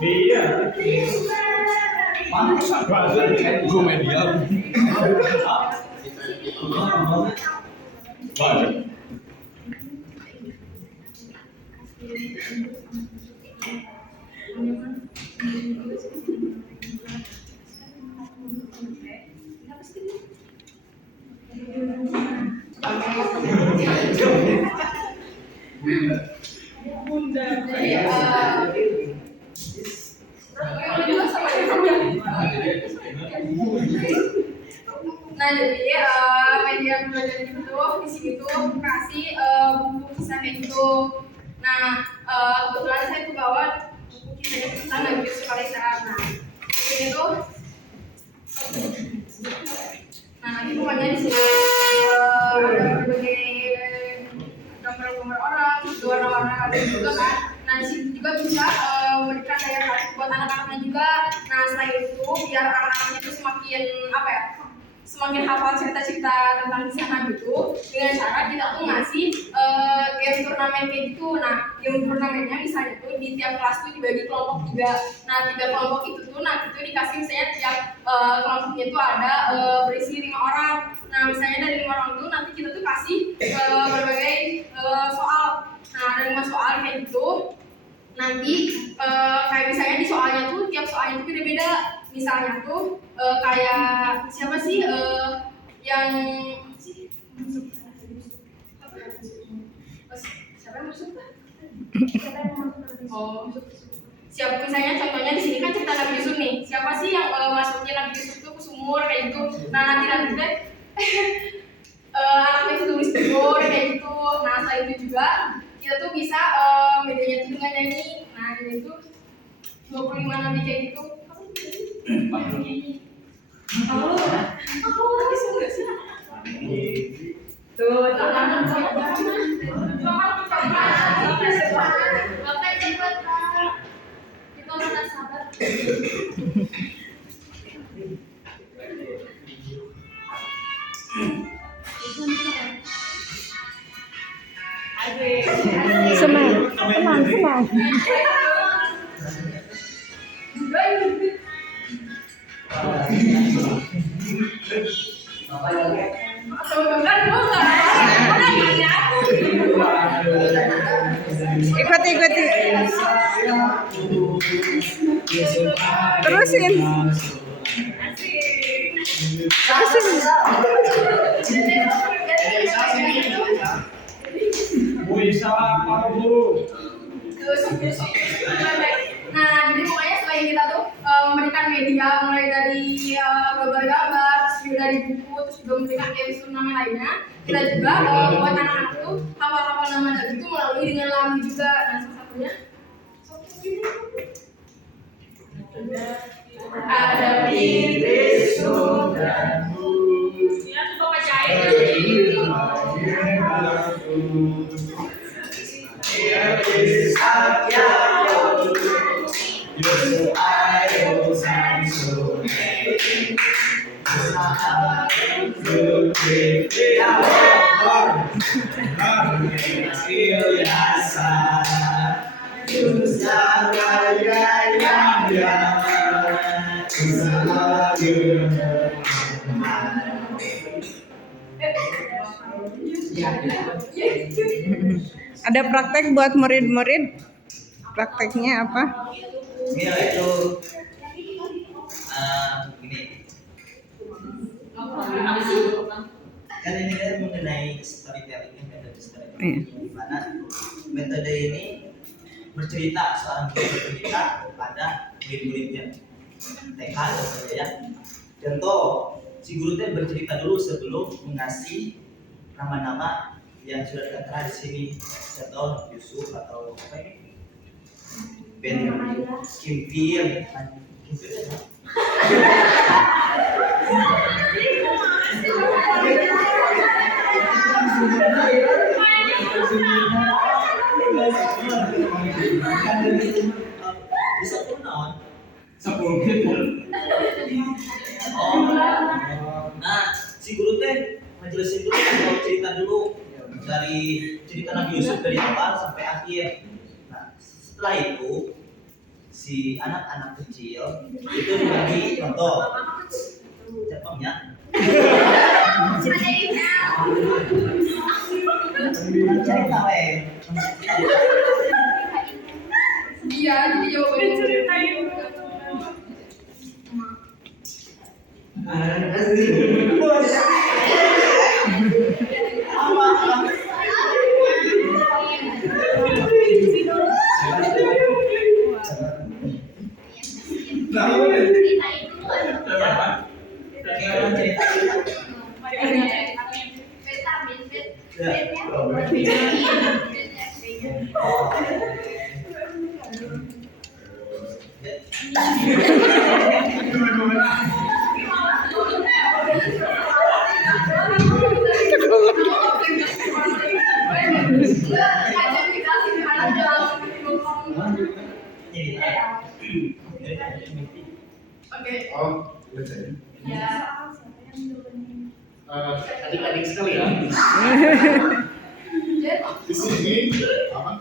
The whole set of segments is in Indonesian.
Iya. Gue main diam. Nah jadi media belajar itu di sini tuh kasih buku kisah kayak gitu. Nah kebetulan saya tuh bawa buku kisahnya tentang Nabi Yusuf alaihissalam. Nah ini tuh, nah ini pokoknya di sini ada berbagai gambar-gambar orang, warna-warna juga kan. Nah di sini juga bisa memberikan daya tarik buat anak-anaknya juga. Nah selain itu biar anak-anaknya itu semakin semakin hafal cerita-cerita tentang kisah Nabi itu dengan cara kita tuh ngasih game turnamen kayak gitu. Nah game turnamennya misalnya tuh di tiap kelas tuh dibagi kelompok 3. Nah 3 kelompok itu tuh nanti tuh dikasih misalnya tiap kelompoknya tuh ada berisi 5 orang. Nah misalnya dari 5 orang itu nanti kita tuh kasih berbagai soal. Nah ada 5 soal kayak gitu. Nanti kayak misalnya di soalnya tuh tiap soalnya tuh beda-beda. Misalnya tuh kayak siapa sih yang siapa yang masuk? Oh, siapa misalnya contohnya di sini kan cerita Nabi Yusuf nih. Siapa sih yang masukin Nabi Yusuf tuh ke sumur kayak gitu? Nah nanti deh anaknya itu tulis di sumur kayak gitu. Nah selain itu juga kita tuh bisa medianya tuh dengan nyanyi. Nah jadi itu 25 nabi kayak gitu. Aku lagi suka sih. Tuh, tangan Bapak cepat Kak. Kita udah sabar. Senang. Ikuti. Terusin. Nah, jadi pokoknya selain kita tuh memberikan media mulai dari gambar-gambar, terus juga dari buku, terus juga memberikan games turnamen lainnya, kita juga buat anak-anak tuh hafal-hafal nama Nabi itu melalui dengan lagu juga. Nah, salah satunya ada Idris dan ya tuh bapak cair Ada praktek buat murid-murid. Prakteknya apa? Ini itu gini. Kan ini kan mengenai storytelling, metode storytelling, di mana metode ini bercerita, seorang guru bercerita kepada murid-muridnya, TK contohnya ya. Contoh, si guru itu bercerita dulu sebelum mengasih nama-nama yang sudah tertera di sini. Contoh Yusuf atau apa ini? Ben Kimpir. 10 menit. Oh, nah si guru teh ngejelasin dulu, mau cerita dulu dari cerita Nabi Yusuf dari awal sampai akhir. Nah setelah itu si anak-anak kecil itu dibagi contoh Jepangnya cerita weh. Iya, jadi jawabannya ceritain. Oke. Oh, bacain. Ya. Adik-adik sekalian, di sini apa?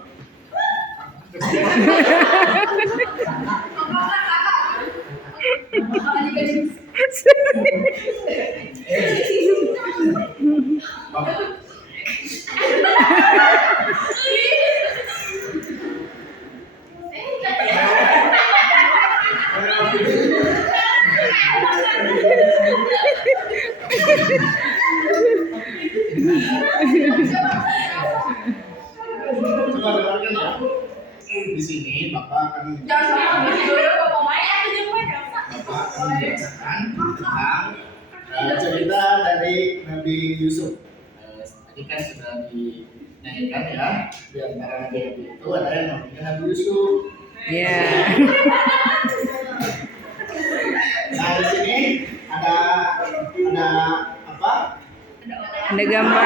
Bapak. Coba dengarkan ya. Di sini Bapak akan Bapak akan menjelaskan tentang cerita dari Nabi Yusuf. Tadi kan sudah dinyanyikan ya, di antara nabi-nabi itu ada yang namanya Nabi Yusuf. Ya. Nah di sini ada apa? Ada gambar.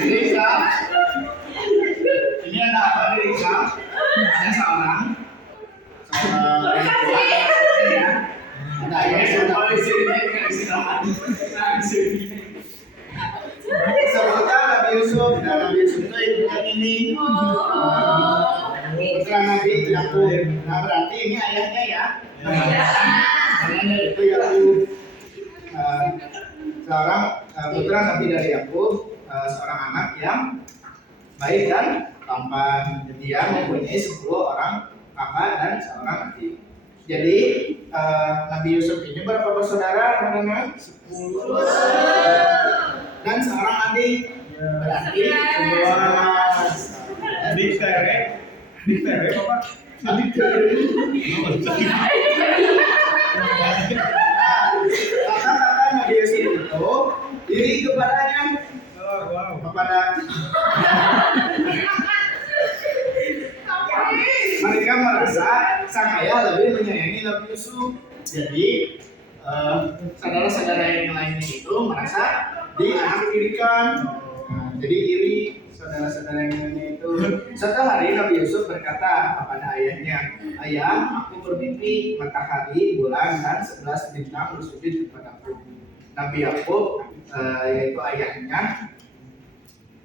Risa, ini ada apa nih Risa? Ada seorang ya. Ada ayah sama sebutkan Nabi Yusuf dan Nabi Yusuf itu ibunya ini putra Nabi Yakub. Nah berarti ini ayahnya ya. Ayahnya itu Yakub, seorang putra Nabi dari Yakub, seorang anak yang baik dan tampan. Dia mempunyai 10 orang kakak dan seorang adik. Jadi Nabi Yusuf ini berapa bersaudara anak-anak? 10. Dan seorang adik, berarti 11. Adik Bapak. Adik kata-kata Nabi Yusuf itu iri kepadanya, kepada mereka merasa sang ayah lebih menyayangi Nabi Yusuf. Jadi saudara-saudara yang lainnya itu merasa dianak tirikan. Jadi iri saudara-saudara yang lainnya itu. Suatu hari Nabi Yusuf berkata kepada ayahnya, "Ayah, aku bermimpi matahari, bulan, dan 11 bintang bersujud kepadaku." Nabi Yakub, yaitu ayahnya,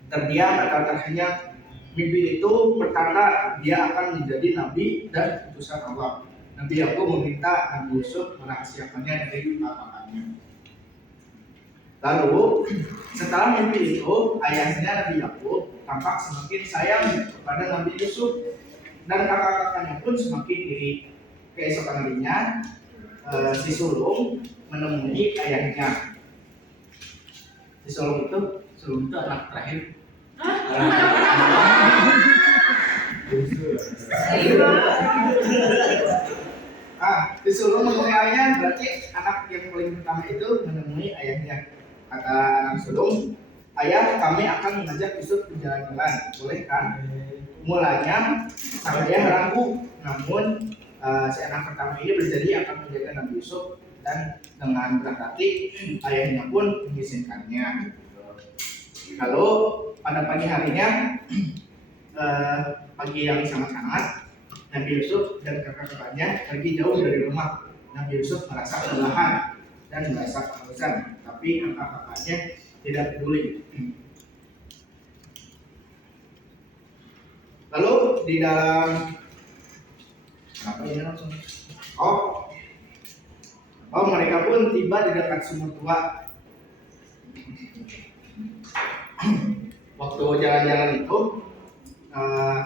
terdiam atau terhenyak. Mimpi itu bertanda dia akan menjadi nabi dan utusan Allah. Nabi Yakub meminta Nabi Yusuf merahasiakannya dari pamannya. Lalu setelah mimpi itu, ayahnya Nabi Yakub tampak semakin sayang kepada Nabi Yusuf dan kakak-kakaknya pun semakin iri. Keesokan harinya, si sulung menemui ayahnya. Si sulung itu anak terakhir. Disuruh menemui ayahnya, berarti anak yang paling pertama itu menemui ayahnya. Kata anak sulung, "Ayah, kami akan mengajak Yusuf ke jalan-jalan, boleh kan?" mulanya sang ayah ragu, namun si anak pertama ini berjanji akan menjaga Nabi Yusuf dan dengan berat hati ayahnya pun mengizinkannya. Lalu pada pagi harinya, pagi yang sangat hangat, Nabi Yusuf dan kakak-kakaknya pergi jauh dari rumah. Nabi Yusuf merasa kelelahan dan merasa kehausan, tapi kakak-kakaknya tidak peduli. Lalu di dalam apa ini langsung? Mereka pun tiba di dekat sumur tua. Waktu jalan-jalan itu,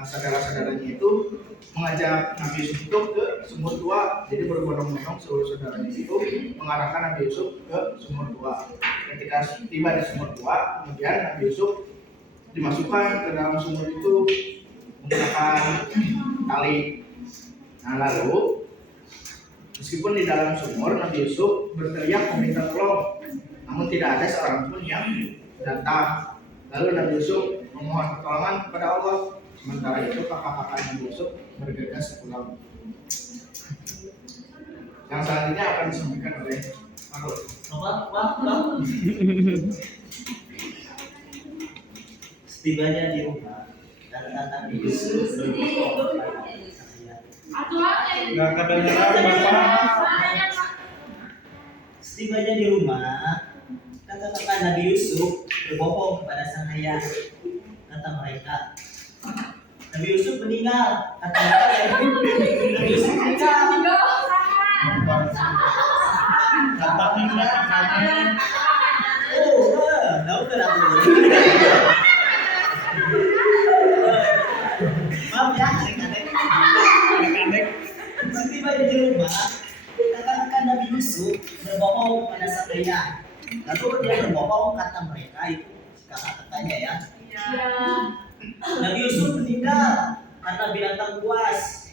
saudara-saudaranya itu mengajak Nabi Yusuf itu ke sumur tua. Jadi berbondong-bondong seluruh saudaranya itu mengarahkan Nabi Yusuf ke sumur tua. Ketika tiba di sumur tua, kemudian Nabi Yusuf dimasukkan ke dalam sumur itu menggunakan tali. Nah, lalu meskipun di dalam sumur Nabi Yusuf berteriak meminta tolong, namun tidak ada seorang pun yang datang. Lalu Nabi Yusuf memohon pertolongan kepada Allah. Sementara itu kakak-kakak Nabi Yusuf bergegas pulang. Yang selanjutnya akan disampaikan oleh Marul. Setibanya di rumah dan Nabi Yusuf berbohong kepada Nggak kedengeran Bapak. Setibanya di rumah, kata-kata Nabi Yusuf berbohong kepada sang ayah. Kata mereka, Nabi Yusuf meninggal. Kata mereka, Nabi Yusuf meninggal. Tahu kenapa? Maaf ya, adik-adik. Setibanya di rumah, kata-kata Nabi Yusuf berbohong kepada sang ayah. Lalu dia berbohong, kata mereka itu kakak-kakaknya ya. Nabi Yusuf meninggal karena binatang buas.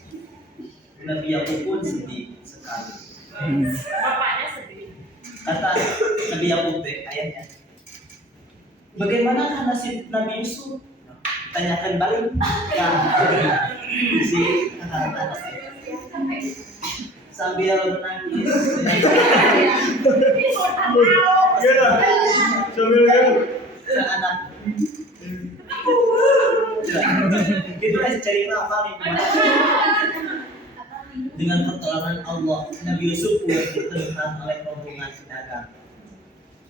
Nabi Yakub pun sedih sekali. Bapaknya sedih. Kata Nabi Yakub ayahnya, bagaimana nasib Nabi Yusuf? Tanyakan balik. Si kakak-kakak sambil menangis. Anak itu cerita apa nih? Dengan pertolongan Allah, Nabi Yusuf pun ditemukan oleh rombongan pedagang.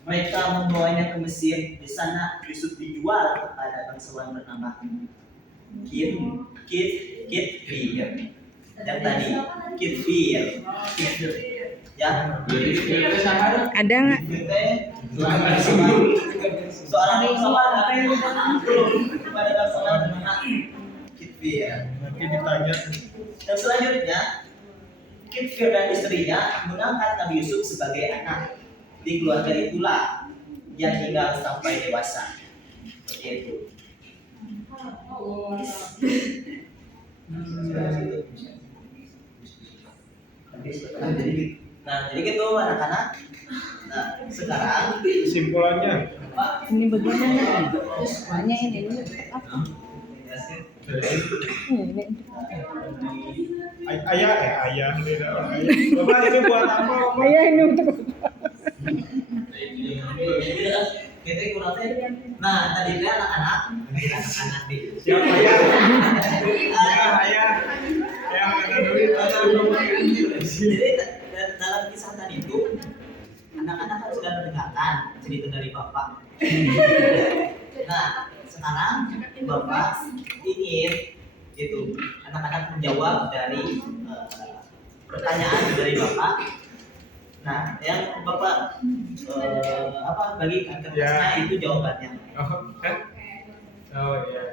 Mereka membawanya ke Mesir. Di sana Yusuf dijual kepada bangsawan bernama Kitfir. Yang tadi Kitfir. Ya. Ada nggak? Seorang bangsawan kepada bangsawan bernama Kitfir. Dan selanjutnya Kitfir dan istrinya mengangkat Nabi Yusuf sebagai anak. Di keluarga itulah yang tinggal sampai dewasa. Seperti itu. Nah, jadi gitu anak-anak. Nah, sekarang Kesimpulannya. Pak, Ini bagaimana? Soalnya ini apa? Ayah. Bapak itu buat apa? Ayah ini untuk kita kurang teh. Nah, tadi dia anak-anak nih. Siapa ayah? Ayah. Yang ada duit Jadi dalam kisah tadi itu anak-anak kan sudah mendengarkan cerita dari bapak. Nah, sekarang bapak ingin itu anak-anak menjawab dari pertanyaan dari bapak. Nah, yang bapak bagikan ke saya itu jawabannya. Oh iya.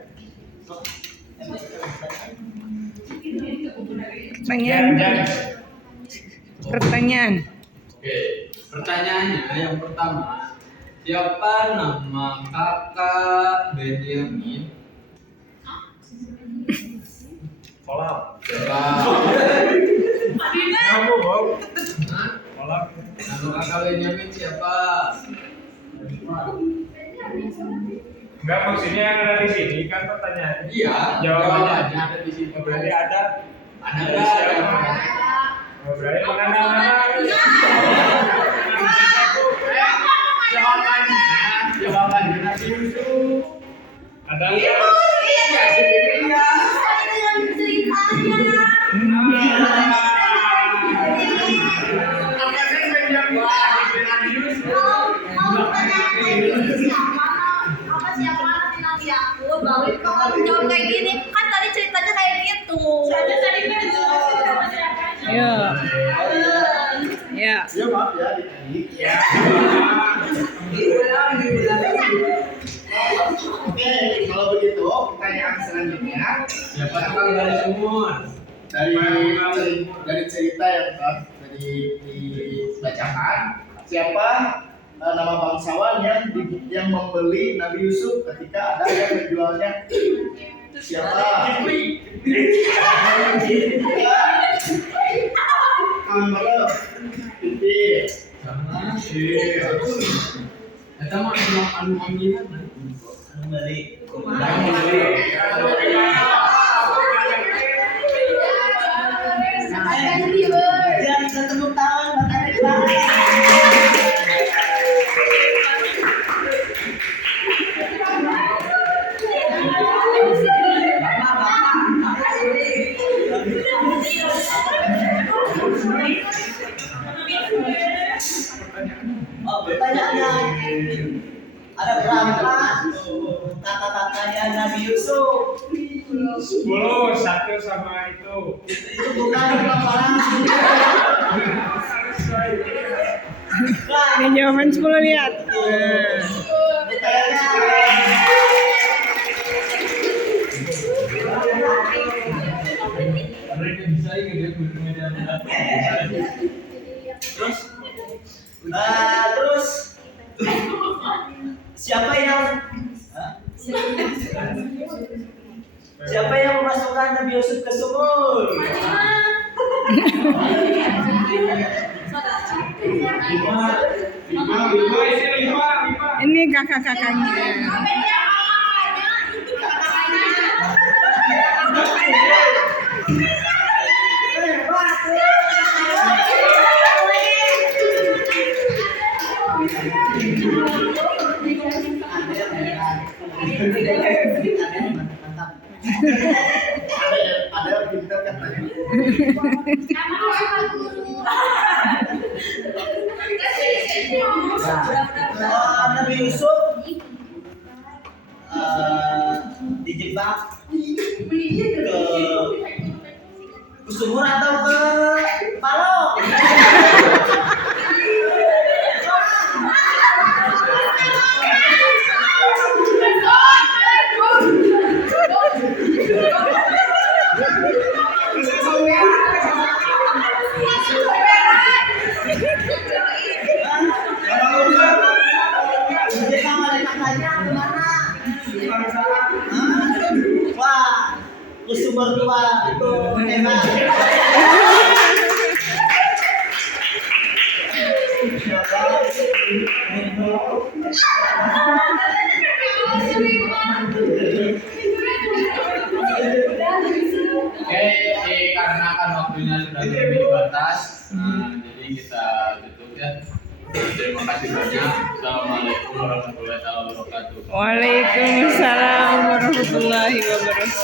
Pertanyaan. Oke, pertanyaannya yang pertama, siapa nama kakak Benyamin? Kolam. Kamu Bob? Kolam. Nama kakak Benyamin siapa? Enggak, maksudnya yang ada di sini kan pertanyaan. Iya, Jawabannya ada di sini. berarti ada. Ada Ada nggak? siapa? Oh, berarti Jawabannya Nabi Yusuf. ada Iya, nggak? Iya. dengan ceritanya. Apakah yang menjawab Nabi Yusuf? Mau pertanyaan siapa? Apa siapa nanti Nabi aku? Baru kalau jawab kayak gini, kan tadi ceritanya kayak gitu. Saya tadi kan sama siapa? Ya. Ya. Ya maaf ya, adik-adik. Ya. Oke, kalau begitu pertanyaan selanjutnya Siapa tukang gali sumur? dari cerita yang telah dibacakan, siapa nama bangsawan yang membeli Nabi Yusuf ketika ada yang menjualnya? Siapa? Amr Binti. Jangan sih. Kita mah anu panggilan. Anu balik. Dia bisa tepuk tangan buat adik kelas. Oh, pertanyaannya ada berapa kata-katanya Nabi Yusuf? 10 satu sama itu. Itu bukan pelafalan. Ini jawaban 10 lihat. Mereka bisa ikut dia medan. Terus siapa yang memasukkan Nabi Yusuf ke sumur? Ini kakak-kakaknya. Ada yang pintar katanya. Nabi Yusuf dijebak ke sumur atau ke palong? Dijebak oleh kakaknya kemana? Wah, ke sumur tua itu hebat. Oke, dikarenakan waktunya sudah lebih batas, jadi kita tutup ya. Terima kasih banyak. Assalamualaikum warahmatullahi wabarakatuh. Waalaikumsalam warahmatullahi wabarakatuh.